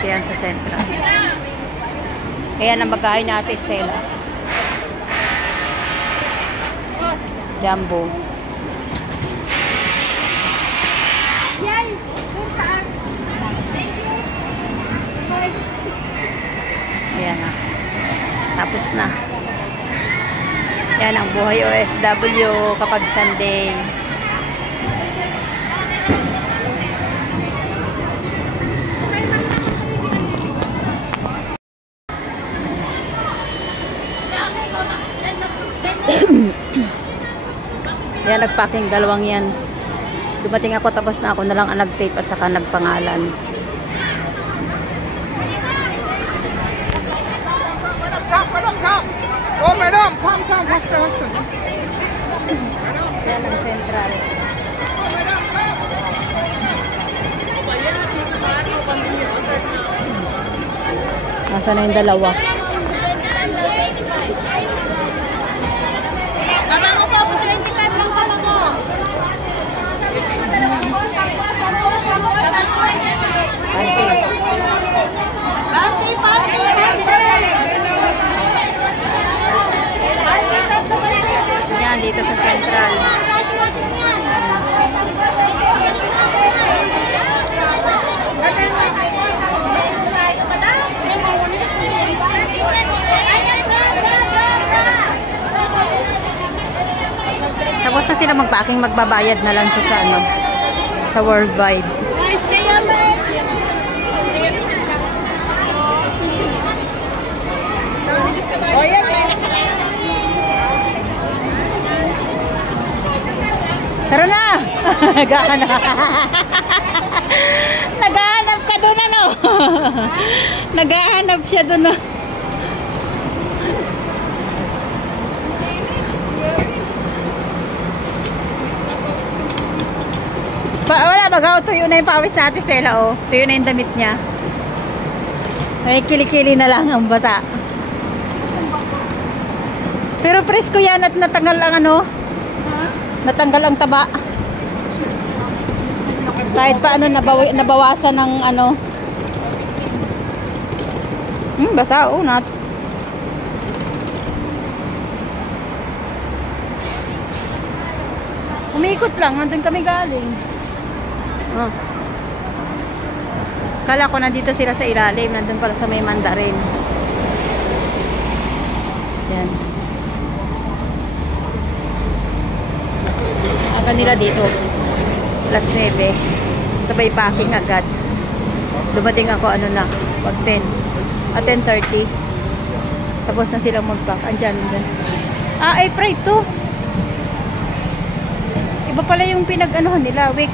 Dito yan sa Central. Ayan ang bagahe natin, Stella. Jumbo. Ayan na. Tapos na. Yan ang buhay OFW kapag Sunday. Yan, nagpacking dalawang yan. Dumating ako, tapos na ako na lang ang nag-tape at saka nagpangalan. Oh, madam, come, haste. Yan ang Central. Nasa na yung dalawa? Yan, dito sa Central. Tapos na sila magpacking, magbabayad na lang siya sa ano, sa Worldwide. Oh, yan, tara na! Naghahanap ka doon, ano? Naghahanap siya doon, no? Wala, tuyo na yung pawis natin, Stella, oh. Tuyo na yung damit niya. May kilikili na lang ang basa. Pero presko yan at natanggal ang ano? Natanggal ang taba. Kahit pa ano, nabawasan ng ano. Basa, oh, not. Umikot lang, nandun kami galing. Oh. Kala ko nandito sila sa ilalim, nandun pala sa may Mandarin. Yan. Aga nila dito. Alas 9. Sabay packing agad. Dumating ako ano na, pag 10. At 10:30. Tapos na silang mag-pack. Andyan. Ah, ay Pride to. Iba pala yung pinag-anuhan nila, week.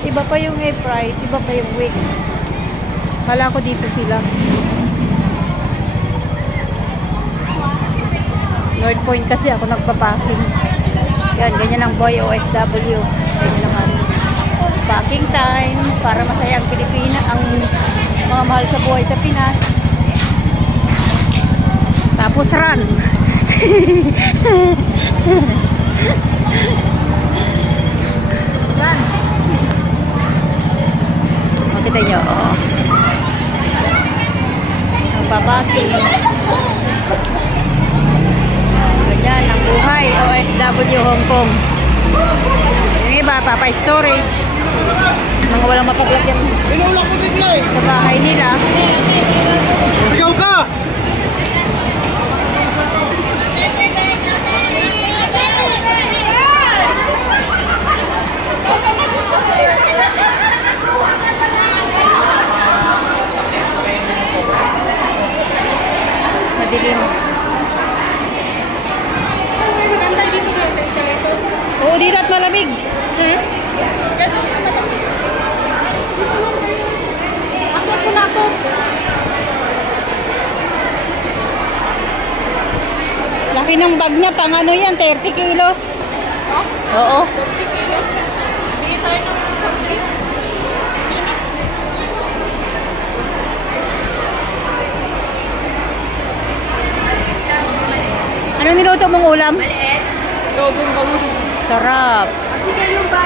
Iba pa yung Pride, iba pa yung week. Kala ko dito sila. North Point kasi ako nagpa-packing. Yan, ganyan ang boy OFW. Ganyan naman. Packing time para masaya ang Pilipinas, ang mga mahal sa buhay sa Pinas. Tapos run. Run. Makita nyo, oh. Ang packing. Ganyan ang buhay OFW Hong Kong. Yung iba, papa-storage. Mga walang mapaglagyan. Pinulak mo bigla eh. Sa bahay nila. Ikaw ka! Madilim. Maganda dito kayo sa escalator. Oo, dito at malamig. Akit ko na ako. Laki ng bag niya, pang ano yan, 30 kilos. Oo. 30 kilos. Hindi tayo ng subjects. Anong niluto mong ulam? Maliit. Lobong bangus. Sarap. Kasi kayo ba?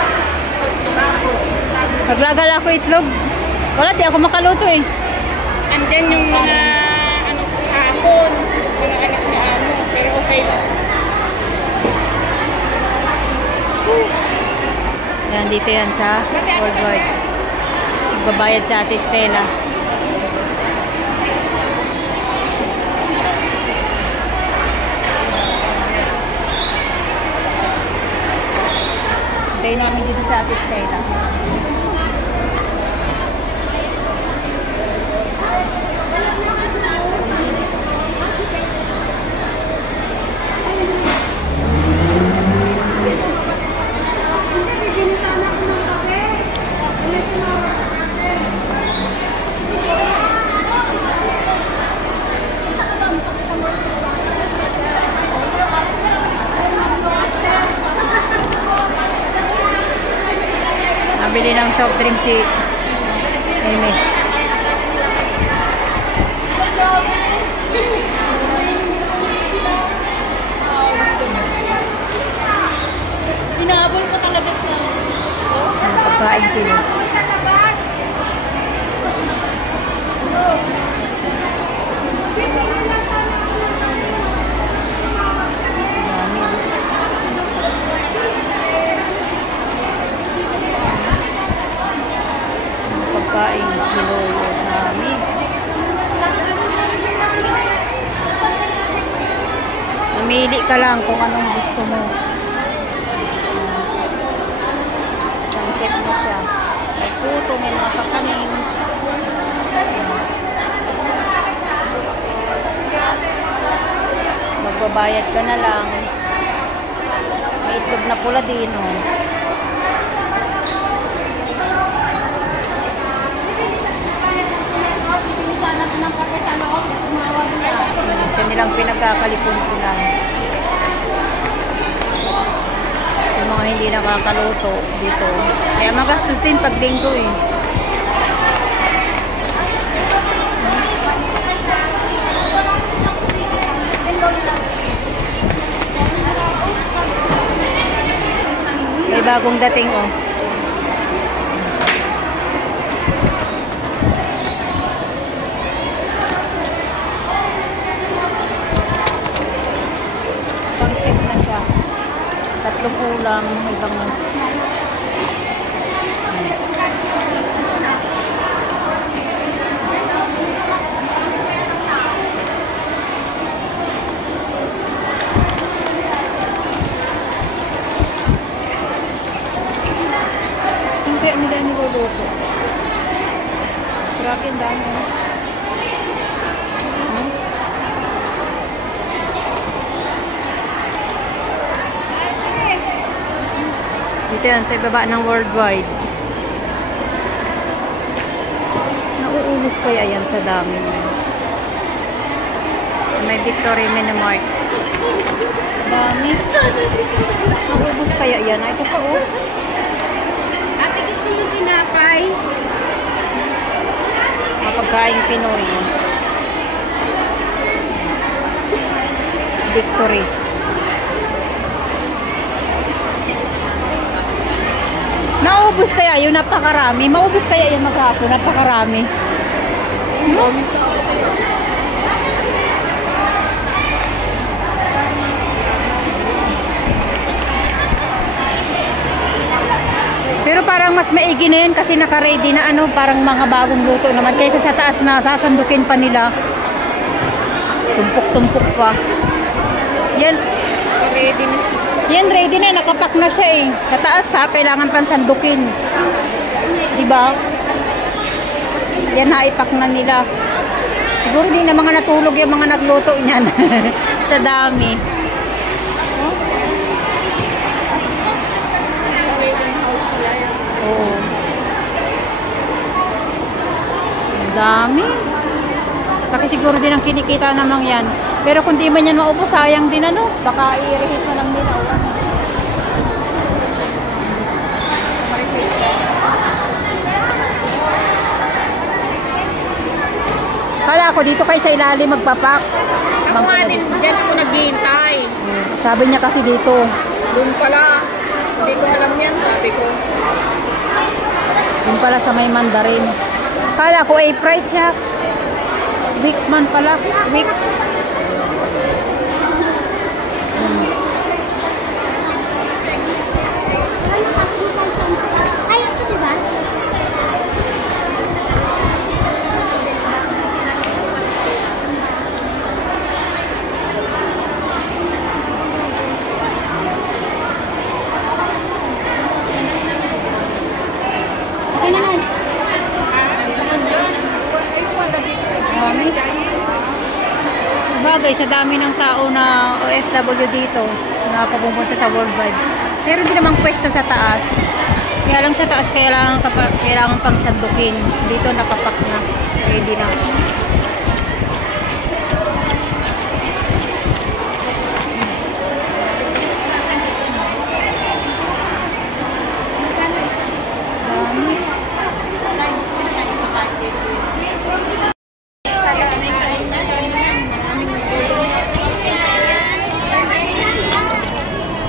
Naglagal ako itlog. Wala, di ako makaluto eh. Andyan yung mga ano hapon, mga anak ni amo, pero okay lang. Yan, dito yan sa Worldwide. Magbabayad sa Ate Stella. Hintayin namin dito sa Ate Stella. Nabili ng soft drink si Amy. Inaabol ko talaga siya. Ang pagkain ko yun. Pagkain kilo namin. Mamili ka lang kung anong gusto mo. Isang set na siya. May puto, may mga kakanin. Magbabayad ka na lang. May itlog na pula din, oh. Ito nilang pinagkakalipon-punan. Yung mga hindi nakakaluto dito. Kaya magastos din pag linggo eh. May bagong dating oh. Pang-set na siya. Tatlong ulam, may bangus. Hindi nila niluluto. Grabe ang dami. Dito yan sa ibaba ng Worldwide. Nauubos kaya yan sa dami. May Victory Minimark. Dami. Nauubos kaya yan. Ay, ito pa oh. Ate, gusto mo tinapay? Mga pagkain Pinoy. Victory. Naubos kaya yun, napakarami. Maubos kaya yun maghapon, napakarami. Pero parang mas maigi na yun kasi naka-ready na ano, parang mga bagong luto naman. Kaysa sa taas na sasandukin pa nila. Tumpok-tumpok pa. Yan. Ready na siya. Yan, ready na. Nakapak na siya eh. Sa taas ha, kailangan pang sandukin. Diba? Yan, haipak na nila. Siguro din na mga natulog yung mga nagluto niyan. Sa dami. Oh? Oo. Ang dami. Kasi siguro din ang kinikita naman yan. Pero kung di man yan maubos, sayang din ano. Baka i-reheat na lang nila. Kala ko dito kayo sa ilalim magpapak. Ako nga din, dyan ako naghihintay. Sabi niya kasi dito. Doon pala. Hindi ko alam yan, sabi ko. Yung pala sa may Mandarin. Kala ko fried siya. Week man pala. Week. Ay, ito diba? Bagay sa dami ng tao na OFW dito na papupunta sa worldwide. Meron din namang pwesto sa taas. Kaya lang sa taas kailangan pang sandukin. Dito nakapak na. Ready na.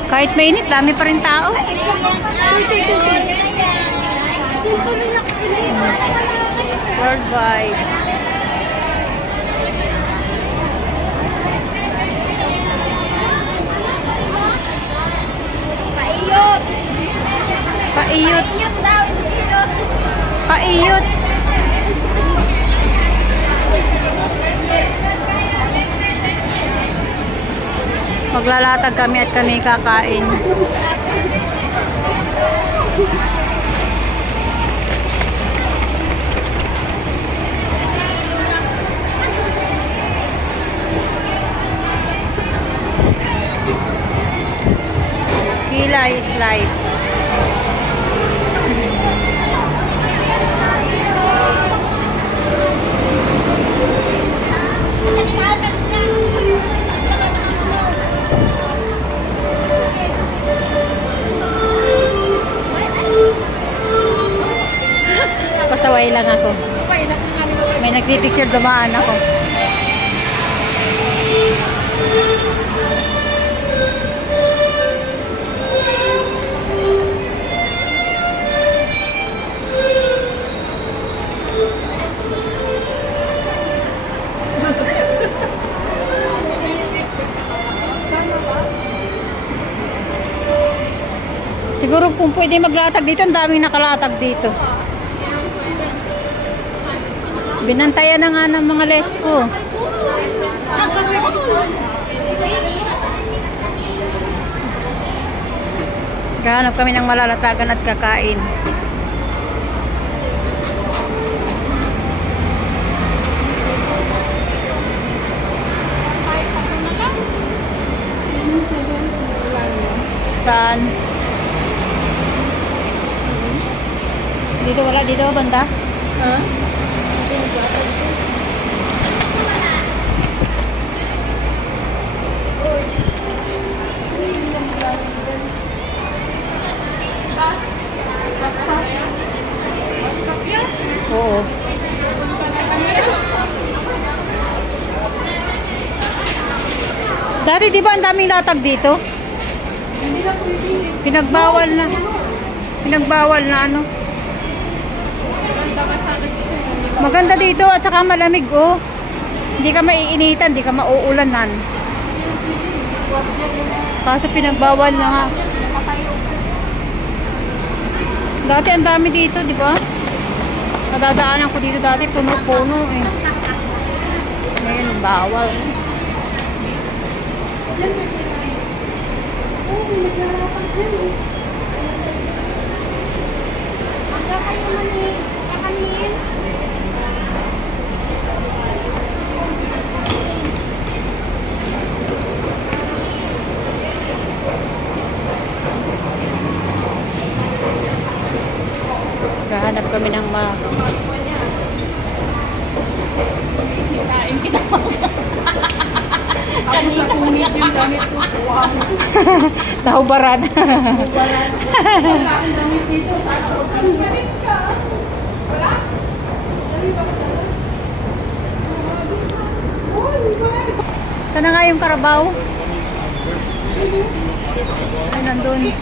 Kahit mainit, dami pa rin tao. Worldwide. Paiyot. Paiyot. Paiyot. Paiyot. Maglalatag kami at kami kakain. Kila is life. Pasaway lang ako. May nagpipicture, dumaan ako. Siguro kung pwede maglatag dito, ang daming nakalatag dito. Binantayan na nga ng mga lesko. Gahanap kami ng malalatagan at kakain. Saan? Dito wala, dito banda? Huh? Oo. Dati di ba ang daming latag dito? Pinagbawal na. Pinagbawal na ano. Maganda dito at saka malamig oh. Hindi ka maiinitan, hindi ka mauulanan. Kaso pinagbawal na nga. Dati ang dami dito, di ba? Nadadaanan ko dito dati, puno-puno eh. Ngayon, bawal. Hanap kami ng Kain kita pa. Kanina punit yung damit ko. Wow. Nahubaran. Nahubaran. Wala akong damit dito. Sana huwag kang damit ka. Wala? Sana nga yung Carabao? Ay, nandun.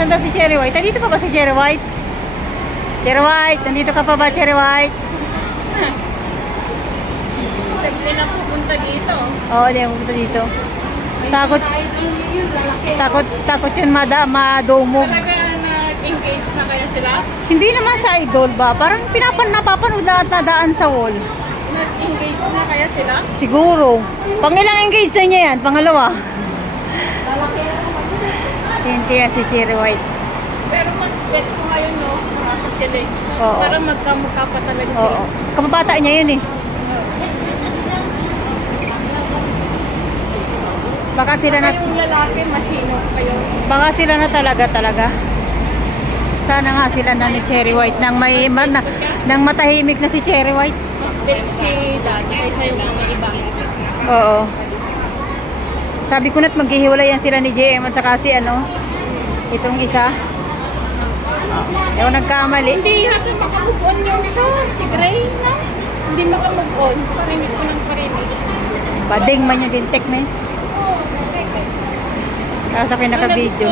Saan daw si Cherry White? Nandito pa ba si Cherry White? Cherry White, nandito ka pa ba, Cherry White? Simple lang pupunta dito. Oo, hindi ako pupunta dito. Takot, takot yun madumog. Talaga nag-engage na kaya sila? Hindi naman sa idol ba? Parang napapanood lahat na daan sa wall. Nag-engage na kaya sila? Siguro. Pangilang engage na niya yan? Pangalawa. Hindi yan si Cherry White. Pero mas bet ko ngayon, no? Nakakakilig. Oo. Parang magkamukha pa talaga sila. Oo. Kamabata niya yun eh. Baka sila na... Yung lalaki, masino kayo. Baka sila na talaga. Sana nga sila na ni Cherry White nang nang matahimik na si Cherry White. Mas bet si Daddy kaysa yung mga ibang. Oo. Sabi ko na't maghihiwalay yan sila ni JM at saka si itong isa. Yung nagkamali. Hindi natin makamove on yung isa. Si Gray na. Hindi makamove on. Parinig ko ng parinig. Bading man yung dintek na yun. Kaya sa pinaka-video.